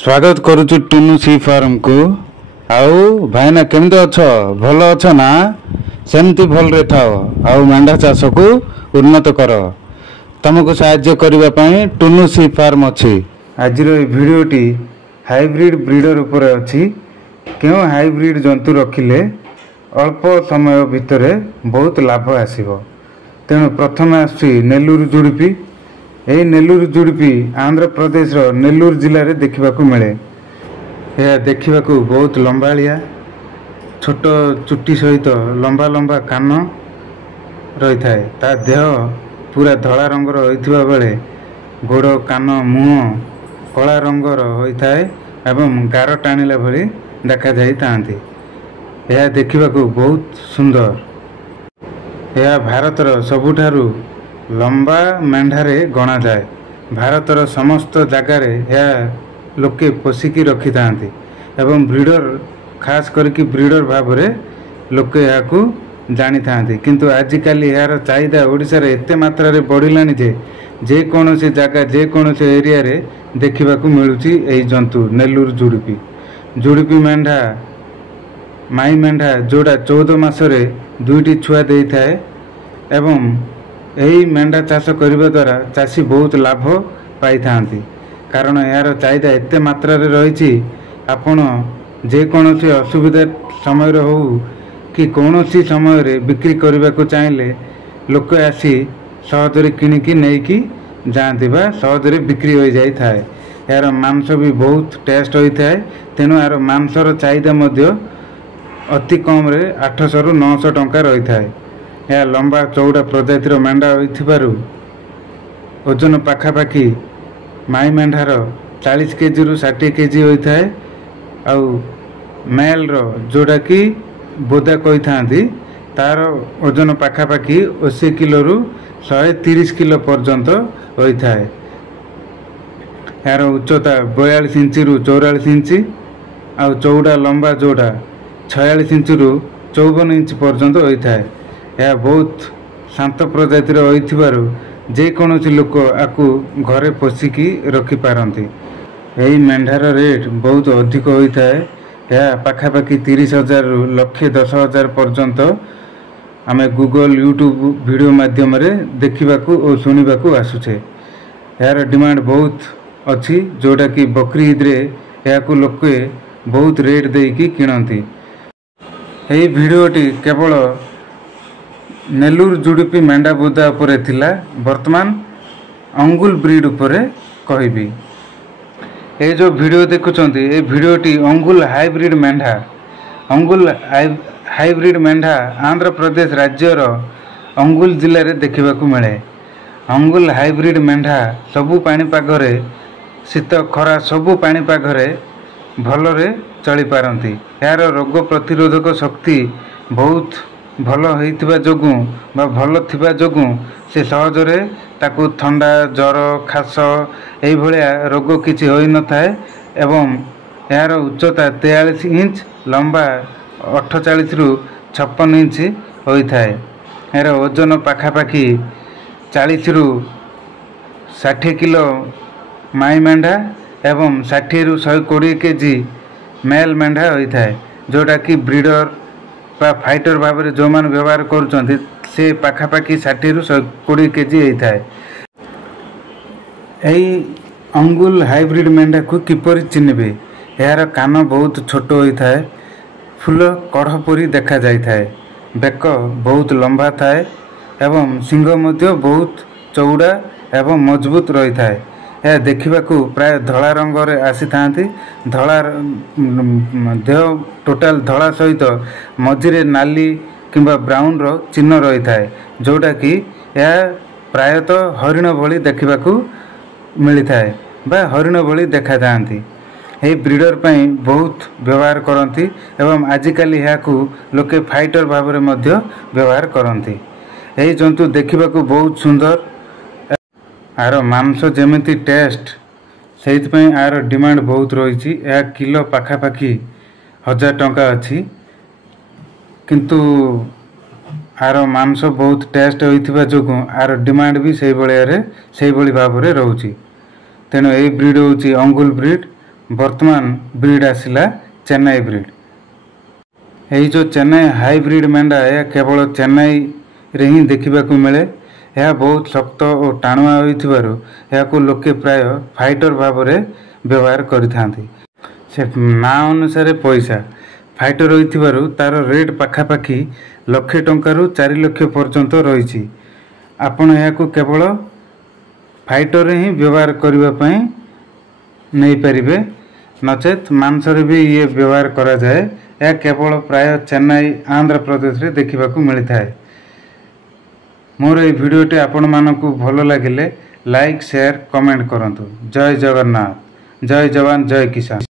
स्वागत करुचु टुनु सी फार्म को। आउ भाईना केमती अछ? भल अछ ना? सेमती भल रे थाओ आउ मेंढा चाष को उन्नत कर। तुमको साहाय्य करबा पई टुनु सी फार्म अछि। आज रो वीडियोटी हाइब्रिड ब्रीडर ऊपर अछि। क्यों हाइब्रिड जंतु रखिले अल्प समय भितरे बहुत लाभ आसीबो। तेणु प्रथम आसी नेलूर जुड़पी। यही नेलूर जुड़पी आंध्र प्रदेश रो नेलूर जिले में देखा मिले। यह देखा बहुत लंबालिया, छोट चुट्टी सहित लंबा लंबा कान रही थाए। ता देह पूरा धला रंगर होइथिबा बेले गोड़ कान मुह कला रंगर होता है एवं गार टाणिला भली देखा जाई तांती। यह देखा बहुत सुंदर। यह भारतर सबुठारु लंबा मेंढारे गणा जाए। भारतर समस्त जगार यह लोके पोषिकी रखी थांती एवं ब्रीडर खास करके ब्रीडर भाव में लोके याकू जानी थांती। किंतु आजिकल यार चाहिदा ओडिशा रे एते मात्रा रे बढ़िलानी जे कोनोसी जगह जे कोनोसी एरिया रे देखिबाकू मिलुची एई जंतु नेलूर जुड़पी। जुड़पी मेंढा माई मेंढा जोड़ा 14 मासरे 2टी छुआ देई थाए एवं यही मेंढा चाष करने द्वारा चाषी बहुत लाभ पाई थांती। कारण यार चाहिदा एते मात्रा रे रही। आपण जेकोसी असुविधा समय हो कि कौनसी समय रे बिक्री करने को चाहिए लोक आसी सहजरे किणिकी नहीं जाती सहजरे बिक्री हो जाए था। यार मांस भी बहुत टेस्ट होता है। तेणु यार मांसर चाहिदा मध्य अति कम रे 800 रु 900 टंका रही था। यह लंबा चौड़ा प्रजातिर मेंढा होइथिबारु ओजन पाखापाखि माई मेंढार 40 केजी रु 60 केजी होता है। आउ मेल रो जोड़ा कि बोदा कही थांती तार ओजन पाखापाखि 80 किलो रु 130 किलो पर्यंत होता है। यार उच्चता 42 इंची रु 44 इंची आउ चौड़ा लंबा जोड़ा 46 इंची रु 54 इंच पर्यंत होता है। यह बहुत शांत प्रजातिर होइथिबारु जे कोनोसी लोक आकु घरे पोषिकी रखी पारंती। यही मेंढार रेट बहुत अधिक होता है। यह पाखापाखि 30,000 रु 1,10,000 पर्यंत आमे गूगल यूट्यूब वीडियो माध्यम रे देखिबाकू और सुनिबाकू आसुछे। यार डिमांड बहुत अच्छी जोड़ा कि बकरी ईद रे याकू लोके बहुत रेट देकी किणंती। यही वीडियोटी केवल नेलूर जुड़पी मेंढा बोदा उपरे थिला। वर्तमान अंगुल ब्रीड उपरे कहबी। ये जो वीडियो देखुचंती ये वीडियोटी अंगुल हाइब्रिड मेंढा। अंगुल हाइब्रिड मेंढा आंध्र प्रदेश राज्यर अंगुल जिले रे देखिबाकू मिले। अंगुल हाइब्रिड मेंढा सबु पाणीपाग रे शीत खरा सबु पाणीपाग रे भलरे चली पारंती। यार रोग प्रतिरोधक शक्ति बहुत भल होइथिबा जोगु बा भल थिबा जोगु से सहजरे ताकू ठंडा जर खास एई भलिया रोग किछि होई न थाए एवं यार उच्चता 43 इंच लंबा 48 रु 56 इंच होई थाए। यार ओजन पाखापाखि 40 रु 60 किलो माई मेंढा एवं 60 रु 120 केजी मेल मेंढा होई थाए। जोटा कि ब्रीडर बा फाइटर भाव में जो मान व्यवहार करुँच से पाखापाखि 60 रु 120 केजी होता है। यही अंगुल हाइब्रिड मेंढा को किपरि चिन्हबे? यार कान बहुत छोट होता है, फूल कढ़ परी देखा जाय थाए, बेक बहुत लंबा थाए एवं सिंह मध्य बहुत चौड़ा एवं मजबूत रही थाए। यह देखिबाकू प्राय धला रंगर आसी थांती। धला देह टोटाल धला सहित मझिरे नाली किंबा ब्राउन रो चिन्ह रही थाए। जोटा कि यह प्रायतः हरिण भली देखिबाकू मिली थाए बा हरिण भली देखा जाती। यही ब्रीडर पई बहुत व्यवहार करती एवं आजिकल याकू लोके फाइटर भाव में मध्य व्यवहार करती। यही जंतु देखिबाकू बहुत सुंदर। आर मांस जेमिति टेस्ट से आर डिमांड बहुत रही। यह किलो पाखापाखि 1000 टंका अच्छी। किंतु आर मांस बहुत टेस्ट होइथिबा जोगु आर डिमांड भी से भाव में रोची। तेणु यही ब्रीड होची अंगुल ब्रीड। ବର୍ତ୍ତମାନ ବ୍ରିଡ୍ ଆସିଲା ଚେନ୍ନାଇ ବ୍ରିଡ୍। ଏହି ଯେଉଁ ଚେନ୍ନାଇ ହାଇବ୍ରିଡ୍ ମେଣ୍ଢା ଏହା କେବଳ ଚେନ୍ନାଇରେ ହିଁ ଦେଖିବାକୁ ମିଳେ। ଏହା ବହୁତ ଶକ୍ତ ଓ ଟାଣୁଆ ହୋଇଥିବାରୁ ଏହାକୁ ଲୋକେ ପ୍ରାୟ ଫାଇଟର ଭାବରେ ବ୍ୟବହାର କରିଥାନ୍ତି। ସେ ନାଁ ଅନୁସାରେ ପଇସା ଫାଇଟର ହୋଇଥିବାରୁ ତାର ରେଟ୍ ପାଖାପାଖି ଲକ୍ଷେ ଟଙ୍କାରୁ 4 ଲକ୍ଷ ପର୍ଯ୍ୟନ୍ତ ରହିଛି। ଆପଣ ଏହାକୁ କେବଳ ଫାଇଟରରେ ହିଁ ବ୍ୟବହାର କରିବା ପାଇଁ ନେଇପାରିବେ, ନଚେତ୍ ମାଂସରେ ବି ଇଏ ବ୍ୟବହାର କରାଯାଏ। ଏହା କେବଳ ପ୍ରାୟ ଚେନ୍ନାଇ ଆନ୍ଧ୍ରପ୍ରଦେଶରେ ଦେଖିବାକୁ ମିଳିଥାଏ। ମୋର ଏହି ଭିଡ଼ିଓଟି ଆପଣମାନଙ୍କୁ ଭଲ ଲାଗିଲେ ଲାଇକ୍, ସେୟାର, କମେଣ୍ଟ କରନ୍ତୁ। ଜୟ ଜଗନ୍ନାଥ, ଜୟ ଯବାନ, ଜୟ କିଷାନ।